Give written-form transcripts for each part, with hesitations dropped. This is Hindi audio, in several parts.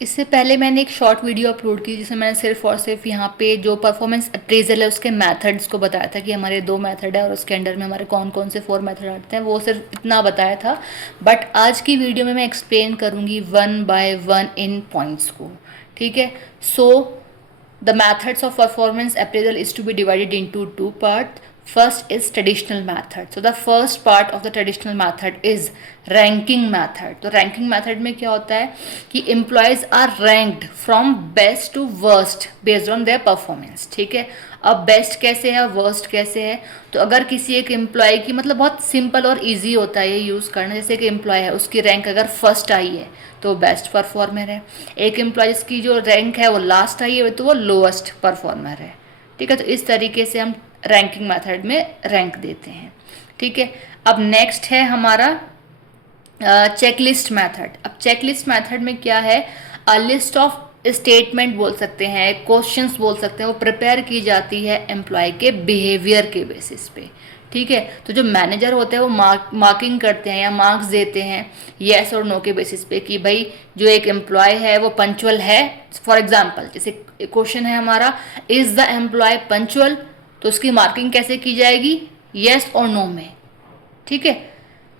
इससे पहले मैंने एक शॉर्ट वीडियो अपलोड की जिसमें मैंने सिर्फ और सिर्फ यहाँ पे जो परफॉर्मेंस अप्रेजल है उसके मेथड्स को बताया था कि हमारे 2 मेथड है और उसके अंडर में हमारे कौन कौन से 4 मेथड आते हैं, वो सिर्फ इतना बताया था। बट आज की वीडियो में मैं एक्सप्लेन करूँगी one by one in points को। ठीक है। सो the methods of performance appraisal is to be divided into two parts. First is traditional method. So the first part of the traditional method is ranking method. तो ranking method में क्या होता है कि employees are ranked from best to worst based on their performance. ठीक है। अब बेस्ट कैसे है, वर्स्ट कैसे है, तो अगर किसी एक एम्प्लॉय की मतलब बहुत सिंपल और इजी होता है ये यूज़ करना। जैसे कि एम्प्लॉय है, उसकी रैंक अगर फर्स्ट आई है तो बेस्ट परफॉर्मर है। एक एम्प्लॉय जिसकी जो रैंक है वो लास्ट आई है तो वो लोएस्ट परफॉर्मर है। ठीक है। तो इस तरीके से हम रैंकिंग मेथड में रैंक देते हैं। ठीक है। अब नेक्स्ट है हमारा चेकलिस्ट मेथड। अब चेकलिस्ट मेथड में क्या है, अ लिस्ट ऑफ स्टेटमेंट बोल सकते हैं, क्वेश्चंस बोल सकते हैं, वो प्रिपेयर की जाती है एम्प्लॉय के बिहेवियर के बेसिस पे। ठीक है। तो जो मैनेजर होते हैं वो मार्किंग करते हैं या मार्क्स देते हैं येस और नो के बेसिस पे कि भाई जो एक एम्प्लॉय है वो पंचुअल है। फॉर एग्जांपल जैसे क्वेश्चन है हमारा, इज द एम्प्लॉय पंचुअल, तो उसकी मार्किंग कैसे की जाएगी, येस और नो में। ठीक है।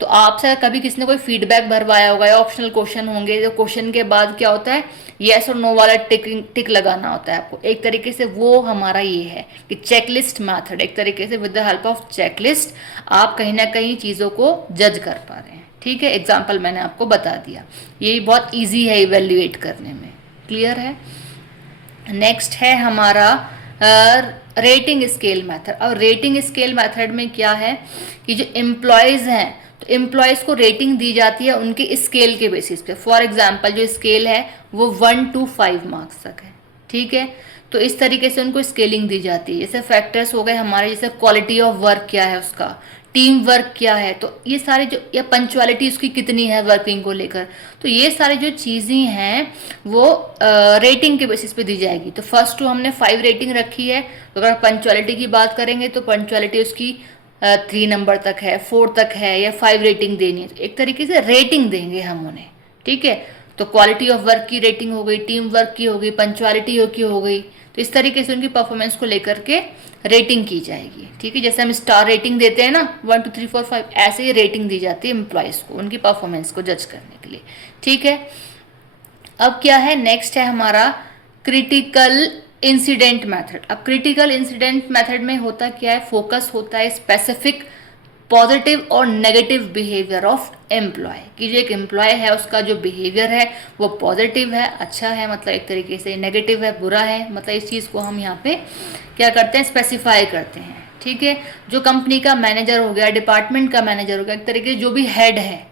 तो आपसे कभी किसी ने कोई फीडबैक भरवाया होगा या ऑप्शनल क्वेश्चन होंगे, तो क्वेश्चन के बाद क्या होता है, येस और नो वाला टिक लगाना होता है आपको। एक तरीके से वो हमारा ये है कि चेकलिस्ट मेथड, एक तरीके से with the help of checklist आप कहीं ना कहीं चीज़ों को जज कर पा रहे हैं। ठीक है। एग्जाम्पल मैंने आपको बता दिया, ये बहुत ईजी है इवेल्युएट करने में। क्लियर है। नेक्स्ट है हमारा रेटिंग स्केल मेथड। अब रेटिंग स्केल मेथड में क्या है कि जो एम्प्लॉयज़ हैं तो एम्प्लॉयज़ को रेटिंग दी जाती है उनके स्केल के बेसिस पे। फॉर एग्जांपल जो स्केल है वो 1 to 5 मार्क्स तक है। ठीक है। तो इस तरीके से उनको स्केलिंग दी जाती है। जैसे फैक्टर्स हो गए हमारे, जैसे क्वालिटी ऑफ वर्क क्या है उसका, टीम वर्क क्या है, तो ये सारे जो, या पंचुअलिटी उसकी कितनी है वर्किंग को लेकर, तो ये सारी जो चीज़ें हैं वो रेटिंग के बेसिस पे दी जाएगी। तो फर्स्ट टू हमने 5 रेटिंग रखी है, तो अगर पंचुअलिटी की बात करेंगे तो पंचुअलिटी उसकी 3 नंबर तक है, 4 तक है, या 5 रेटिंग देनी है, तो एक तरीके से रेटिंग देंगे हम उन्हें। ठीक है। तो क्वालिटी ऑफ वर्क की रेटिंग हो गई, टीम वर्क की हो गई, पंचुअलिटी की हो गई, तो इस तरीके से उनकी परफॉर्मेंस को लेकर के रेटिंग की जाएगी। ठीक है। जैसे हम स्टार रेटिंग देते हैं ना 1 2 3 4 5, ऐसे ही रेटिंग दी जाती है एम्प्लॉयज़ को उनकी परफॉर्मेंस को जज करने के लिए। ठीक है। अब क्या है, नेक्स्ट है हमारा क्रिटिकल इंसिडेंट मेथड। अब क्रिटिकल इंसिडेंट मेथड में होता क्या है, फोकस होता है स्पेसिफिक पॉजिटिव और नेगेटिव बिहेवियर ऑफ एम्प्लॉय, कि जो एक एम्प्लॉय है उसका जो बिहेवियर है वो पॉजिटिव है, अच्छा है, मतलब एक तरीके से नेगेटिव है, बुरा है, मतलब इस चीज़ को हम यहाँ पे क्या करते हैं, स्पेसिफाई करते हैं। ठीक है। जो कंपनी का मैनेजर हो गया, डिपार्टमेंट का मैनेजर हो गया, एक तरीके से जो भी हेड है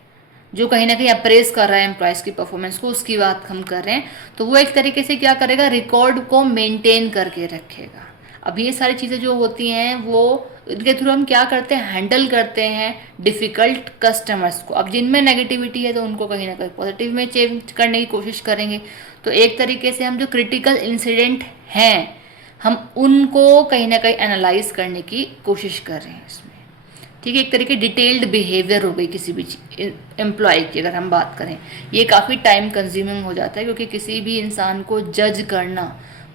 जो कहीं ना कहीं अप्रेज कर रहा है एम्प्लॉयज़ की परफॉर्मेंस को, उसकी बात हम कर रहे हैं, तो वो एक तरीके से क्या करेगा, रिकॉर्ड को मेंटेन करके रखेगा। अब ये सारी चीज़ें जो होती हैं वो इनके थ्रू हम क्या करते हैं, हैंडल करते हैं डिफ़िकल्ट कस्टमर्स को। अब जिनमें नेगेटिविटी है तो उनको कहीं ना कहीं पॉजिटिव में चेंज करने की कोशिश करेंगे। तो एक तरीके से हम जो क्रिटिकल इंसिडेंट हैं हम उनको कहीं ना कहीं एनालाइज करने की कोशिश कर रहे हैं इसमें। ठीक है। एक तरीके डिटेल्ड बिहेवियर हो गई किसी भी एम्प्लॉय की अगर हम बात करें, ये काफ़ी टाइम कंज्यूमिंग हो जाता है, क्योंकि किसी भी इंसान को जज करना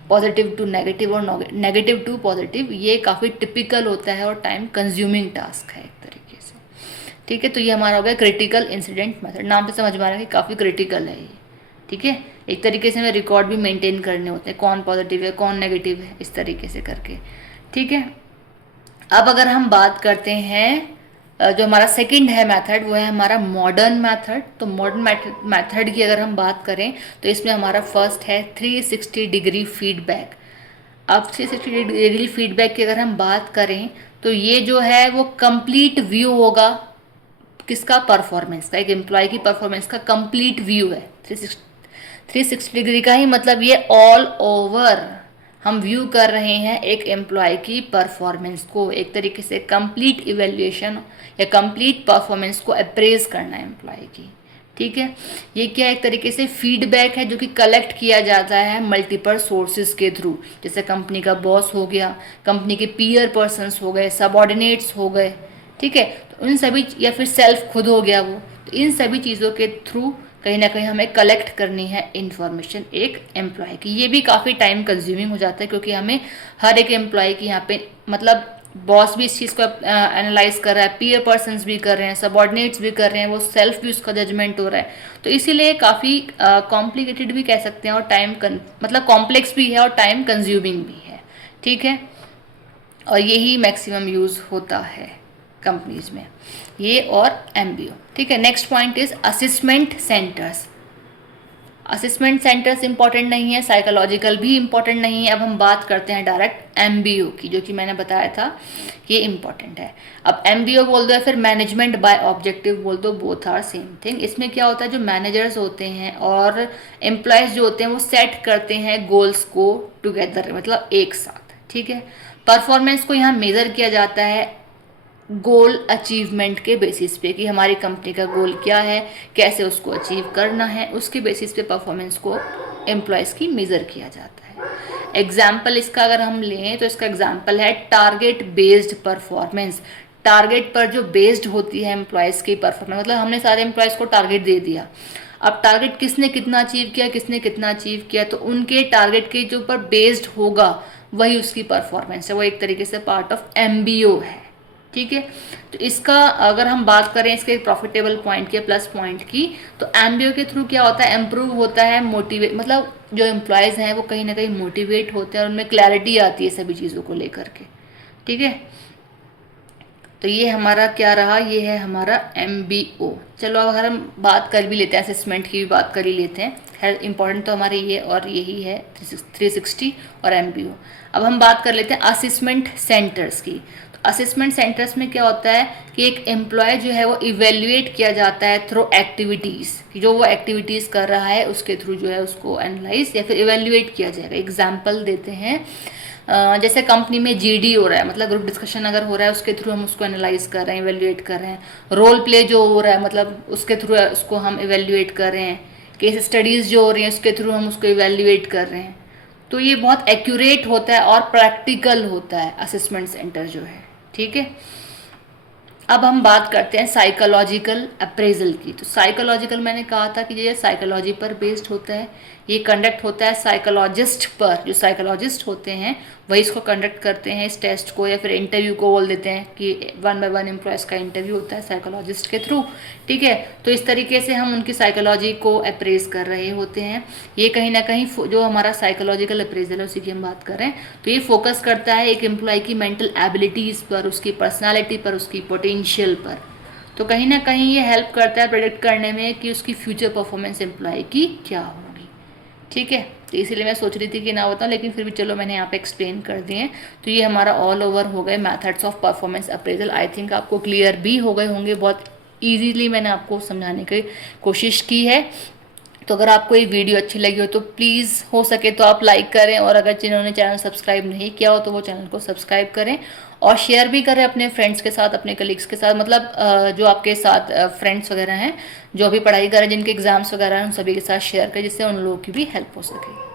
पॉजिटिव टू नेगेटिव और नेगेटिव टू पॉजिटिव ये काफ़ी टिपिकल होता है और टाइम कंज्यूमिंग टास्क है एक तरीके से। ठीक है। तो ये हमारा हो गया क्रिटिकल इंसिडेंट मेथड। नाम से समझ में आ रहा है कि काफ़ी क्रिटिकल है ये। ठीक है। एक तरीके से हमें रिकॉर्ड भी मेंटेन करने होते हैं, कौन पॉजिटिव है कौन नेगेटिव है, इस तरीके से करके। ठीक है। अब अगर हम बात करते हैं जो हमारा सेकंड है मेथड वो है हमारा मॉडर्न मेथड। तो मॉडर्न मेथड की अगर हम बात करें तो इसमें हमारा फर्स्ट है 360 डिग्री फीडबैक। अब 360 डिग्री फीडबैक की अगर हम बात करें तो ये जो है वो कंप्लीट व्यू होगा किसका, परफॉर्मेंस का, एक एम्प्लॉय की परफॉर्मेंस का कंप्लीट व्यू है। 360 डिग्री का ही मतलब ये ऑल ओवर हम व्यू कर रहे हैं एक एम्प्लॉय की परफॉर्मेंस को, एक तरीके से कंप्लीट इवेल्युएशन या कंप्लीट परफॉर्मेंस को अप्रेज करना है एम्प्लॉय की। ठीक है। ये क्या एक तरीके से फीडबैक है जो कि कलेक्ट किया जाता है मल्टीपल सोर्सेज के थ्रू, जैसे कंपनी का बॉस हो गया, कंपनी के पीयर पर्सन्स हो गए, सबऑर्डिनेट्स हो गए। ठीक है। तो इन सभी, या फिर सेल्फ खुद हो गया वो, तो इन सभी चीज़ों के थ्रू कहीं ना कहीं हमें कलेक्ट करनी है इन्फॉर्मेशन एक एम्प्लॉय की। ये भी काफ़ी टाइम कंज्यूमिंग हो जाता है, क्योंकि हमें हर एक एम्प्लॉय की यहाँ पे मतलब बॉस भी इस चीज़ को एनालाइज कर रहा है, पीयर पर्सन्स भी कर रहे हैं, सबॉर्डिनेट्स भी कर रहे हैं, वो सेल्फ भी उसका जजमेंट हो रहा है। तो इसीलिए काफ़ी कॉम्प्लिकेटेड भी कह सकते हैं और मतलब कॉम्प्लेक्स भी है और टाइम कंज्यूमिंग भी है। ठीक है, और यही मैक्सिमम यूज़ होता है कंपनीज में, ये और एमबीओ। ठीक है, next point is assessment centres. Assessment centres important नहीं है, साइकोलॉजिकल भी इंपॉर्टेंट नहीं है। अब हम बात करते हैं डायरेक्ट एमबीओ की, जो कि मैंने बताया था ये इंपॉर्टेंट है। अब एमबीओ बोल दो या फिर मैनेजमेंट बाय ऑब्जेक्टिव बोल दो, बोथ आर सेम थिंग। इसमें क्या होता है, जो मैनेजर्स होते हैं और एम्प्लॉयज़ जो होते हैं वो सेट करते हैं गोल्स को टुगेदर, मतलब एक साथ। ठीक है, परफॉर्मेंस को यहाँ मेज़र किया जाता है गोल अचीवमेंट के बेसिस पे, कि हमारी कंपनी का गोल क्या है, कैसे उसको अचीव करना है, उसके बेसिस पे परफॉर्मेंस को एम्प्लॉयज़ की मेज़र किया जाता है। एग्जाम्पल इसका अगर हम लें तो इसका एग्जाम्पल है टारगेट बेस्ड परफॉर्मेंस। टारगेट पर जो बेस्ड होती है एम्प्लॉयज़ की परफॉर्मेंस, मतलब हमने सारे एम्प्लॉयज़ को टारगेट दे दिया, अब टारगेट किसने कितना अचीव किया, किसने कितना अचीव किया, तो उनके टारगेट के जो ऊपर बेस्ड होगा वही उसकी परफॉर्मेंस है। वो एक तरीके से पार्ट ऑफ एमबीओ है। ठीक है, तो इसका अगर हम बात करें इसके प्रॉफिटेबल पॉइंट की, प्लस पॉइंट की, तो एमबीओ के थ्रू क्या होता है, इम्प्रूव होता है मोटिवेट, मतलब जो एम्प्लॉयज़ हैं वो कहीं ना कहीं मोटिवेट होते हैं और उनमें क्लैरिटी आती है सभी चीज़ों को लेकर के। ठीक है, तो ये हमारा क्या रहा, ये है हमारा एमबीओ। चलो अब अगर हम बात कर भी लेते हैं, असेसमेंट की भी बात कर ही लेते हैं, खैर इंपॉर्टेंट तो हमारे ये और यही है 360 और एमबीओ। अब हम बात कर लेते हैं असेसमेंट सेंटर्स की। तो असेसमेंट सेंटर्स में क्या होता है कि एक एम्प्लॉय जो है वो इवेल्युएट किया जाता है थ्रू एक्टिविटीज़, कि जो वो एक्टिविटीज़ कर रहा है उसके थ्रू जो है उसको एनालाइज या फिर इवेल्युएट किया जाएगा। एग्जाम्पल देते हैं, जैसे कंपनी में जीडी हो रहा है, मतलब ग्रुप डिस्कशन अगर हो रहा है, उसके थ्रू हम उसको एनालाइज कर रहे हैं, इवेल्युएट कर रहे हैं। रोल प्ले जो हो रहा है, मतलब उसके थ्रू उसको हम इवेल्युएट कर रहे हैं। केस स्टडीज़ जो हो रही हैं उसके थ्रू हम उसको इवेल्युएट कर रहे हैं। तो ये बहुत एक्यूरेट होता है और प्रैक्टिकल होता है असेसमेंट सेंटर जो है। ठीक है, अब हम बात करते हैं साइकोलॉजिकल अप्रेजल की। तो साइकोलॉजिकल मैंने कहा था कि ये साइकोलॉजी पर बेस्ड होता है, ये कंडक्ट होता है साइकोलॉजिस्ट पर। जो साइकोलॉजिस्ट होते हैं वही इसको कंडक्ट करते हैं, इस टेस्ट को या फिर इंटरव्यू को बोल देते हैं कि 1 बाय 1 एम्प्लॉयज़ का इंटरव्यू होता है साइकोलॉजिस्ट के थ्रू। ठीक है, तो इस तरीके से हम उनकी साइकोलॉजी को अप्रेज कर रहे होते हैं। ये कहीं ना कहीं जो हमारा साइकोलॉजिकल अप्रेजल है उसी की हम बात कर रहे हैं। तो ये फोकस करता है एक एम्प्लॉय की मेंटल एबिलिटीज़ पर, उसकी पर्सनैलिटी पर, उसकी पोटेंशियल पर। तो कहीं ना कहीं ये हेल्प करता है प्रेडिक्ट करने में कि उसकी फ्यूचर परफॉर्मेंस एम्प्लॉय की क्या होगी। ठीक है, तो इसीलिए मैं सोच रही थी कि ना बताऊँ, लेकिन फिर भी चलो मैंने यहाँ पे एक्सप्लेन कर दिए। तो ये हमारा ऑल ओवर हो गए methods of performance appraisal. I think आपको क्लियर भी हो गए होंगे, बहुत ईजीली मैंने आपको समझाने की कोशिश की है। तो अगर आपको ये वीडियो अच्छी लगी हो तो प्लीज़ हो सके तो आप लाइक करें, और अगर जिन्होंने चैनल सब्सक्राइब नहीं किया हो तो वो चैनल को सब्सक्राइब करें और शेयर भी करें अपने फ्रेंड्स के साथ, अपने कलीग्स के साथ, मतलब जो आपके साथ फ्रेंड्स वगैरह हैं जो भी पढ़ाई कर रहे हैं, जिनके एग्ज़ाम्स वगैरह हैं, उन सभी के साथ शेयर करें, जिससे उन लोगों की भी हेल्प हो सके।